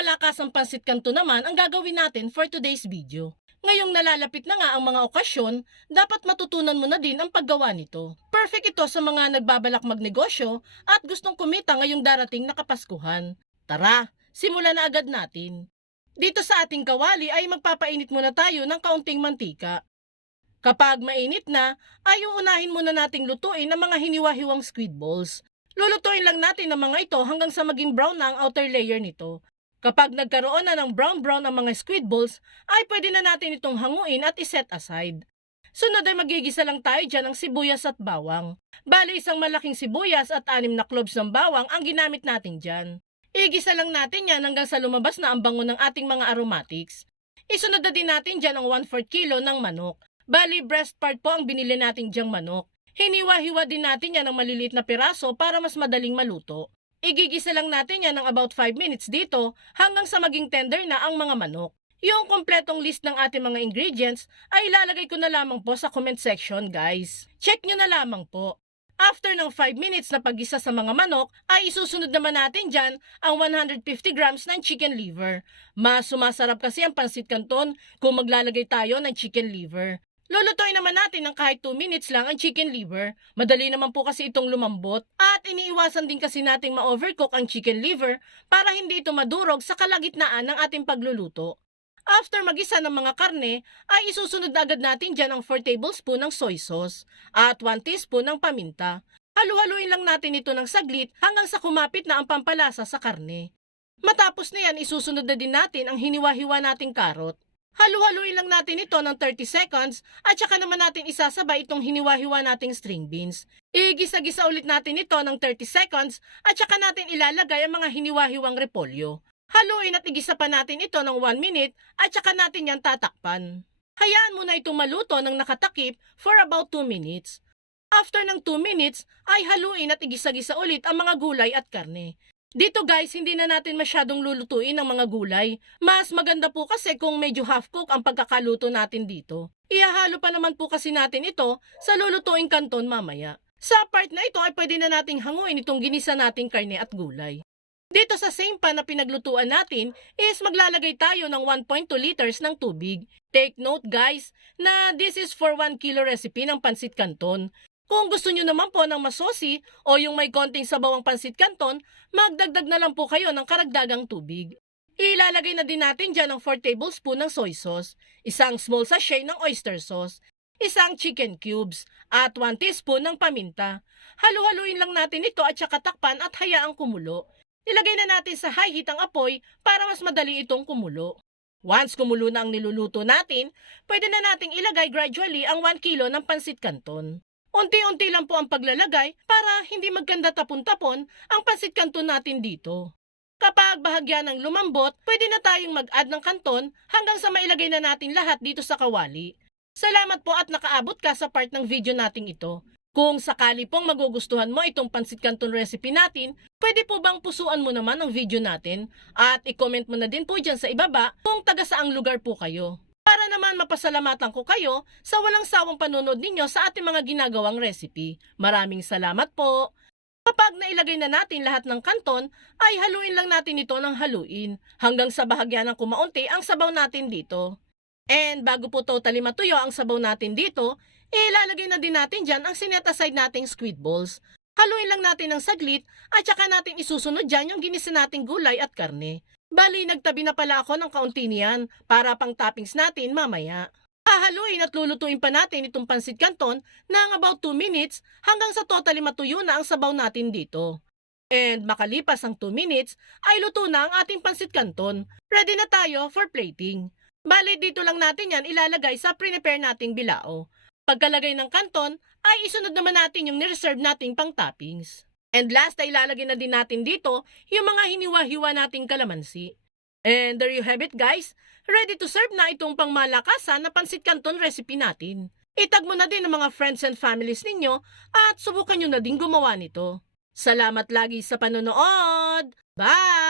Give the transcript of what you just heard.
pamalakasang pansit kanto naman ang gagawin natin for today's video. Ngayong nalalapit na nga ang mga okasyon, dapat matutunan mo na din ang paggawa nito. Perfect ito sa mga nagbabalak magnegosyo at gustong kumita ngayong darating na Kapaskuhan. Tara, simulan na agad natin. Dito sa ating kawali ay magpapainit muna tayo ng kaunting mantika. Kapag mainit na, ay uunahin muna nating lutuin ang mga hiniwa-hiwang squid balls. Lulutuin lang natin ang mga ito hanggang sa maging brown na ang outer layer nito. Kapag nagkaroon na ng brown-brown ang mga squid balls, ay pwede na natin itong hanguin at iset aside. Sunod ay magigisa lang tayo dyan ng sibuyas at bawang. Bali isang malaking sibuyas at anim na cloves ng bawang ang ginamit natin dyan. Igisa lang natin yan hanggang sa lumabas na ang bango ng ating mga aromatics. Isunod na din natin dyan ang 1/4 kilo ng manok. Bali breast part po ang binili natin dyang manok. Hiniwa-hiwa din natin yan ng maliliit na piraso para mas madaling maluto. Igigisa lang natin yan ng about 5 minutes dito hanggang sa maging tender na ang mga manok. Yung kompletong list ng ating mga ingredients ay ilalagay ko na lamang po sa comment section guys. Check nyo na lamang po. After ng 5 minutes na paggisa sa mga manok, ay isusunod naman natin dyan ang 150 grams ng chicken liver. Mas sumasarap kasi ang pansit canton kung maglalagay tayo ng chicken liver. Lulutuin naman natin ng kahit 2 minutes lang ang chicken liver. Madali naman po kasi itong lumambot at iniiwasan din kasi nating ma-overcook ang chicken liver para hindi ito madurog sa kalagitnaan ng ating pagluluto. After magisa ng mga karne, ay isusunod agad natin dyan ang 4 tablespoon ng soy sauce at 1 teaspoon ng paminta. Halu-haluin lang natin ito ng saglit hanggang sa kumapit na ang pampalasa sa karne. Matapos na yan, isusunod na din natin ang hiniwa-hiwa nating karot. Halu-haluin lang natin ito ng 30 seconds at saka naman natin isasabay itong hiniwa-hiwa nating string beans. Igisa-gisa ulit natin ito ng 30 seconds at saka natin ilalagay ang mga hiniwa-hiwang repolyo. Haluin at igisa pa natin ito ng 1 minute at saka natin yan tatakpan. Hayaan muna itong maluto ng nakatakip for about 2 minutes. After ng 2 minutes ay haluin at igisa-gisa ulit ang mga gulay at karne. Dito guys, hindi na natin masyadong lulutuin ang mga gulay. Mas maganda po kasi kung medyo half cook ang pagkakaluto natin dito. Ihahalo pa naman po kasi natin ito sa lulutuing kanton mamaya. Sa part na ito ay pwede na nating hanguin itong ginisa nating karne at gulay. Dito sa same pan na pinaglutuan natin is maglalagay tayo ng 1.2 liters ng tubig. Take note guys na this is for 1 kilo recipe ng pansit canton. Kung gusto nyo naman po ng masosi o yung may konting sabaw ang pansit canton, magdagdag na lang po kayo ng karagdagang tubig. Ilalagay na din natin dyan ng 4 tablespoon ng soy sauce, isang small sachet ng oyster sauce, isang chicken cubes, at 1 teaspoon ng paminta. Halu-haluin lang natin ito at saka takpan at hayaang kumulo. Ilagay na natin sa high heat ang apoy para mas madali itong kumulo. Once kumulo na ang niluluto natin, pwede na nating ilagay gradually ang 1 kilo ng pansit canton. Unti-unti lang po ang paglalagay para hindi magkanda tapon-tapon ang pansit canton natin dito. Kapag bahagya ng lumambot, pwede na tayong mag-add ng kanton hanggang sa mailagay na natin lahat dito sa kawali. Salamat po at nakaabot ka sa part ng video nating ito. Kung sakali pong magugustuhan mo itong pansit canton recipe natin, pwede po bang pusuan mo naman ang video natin at i-comment mo na din po dyan sa ibaba kung taga saang lugar po kayo. Para naman mapasalamatan ko kayo sa walang sawang panonood ninyo sa ating mga ginagawang recipe. Maraming salamat po! Kapag nailagay na natin lahat ng kanton, ay haluin lang natin ito ng haluin hanggang sa bahagya ng kumaunti ang sabaw natin dito. And bago po totally matuyo ang sabaw natin dito, ilalagay na din natin dyan ang sinet aside nating squid balls. Haluin lang natin ng saglit at saka natin isusunod dyan yung ginisa nating gulay at karne. Bali, nagtabi na pala ako ng kaunti niyan para pang toppings natin mamaya. Hahaluin at lulutuin pa natin itong pansit canton ng about 2 minutes hanggang sa totally matuyo na ang sabaw natin dito. And makalipas ang 2 minutes ay luto na ang ating pansit canton. Ready na tayo for plating. Bali, dito lang natin yan ilalagay sa prepare nating bilao. Pagkalagay ng kanton, ay isunod naman natin yung nireserve nating pang toppings. And last ay ilalagay na din natin dito yung mga hiniwa-hiwa nating kalamansi. And there you have it guys. Ready to serve na itong pangmalakasan na pansit canton recipe natin. Itag mo na din ang mga friends and families ninyo at subukan nyo na din gumawa nito. Salamat lagi sa panonood! Bye!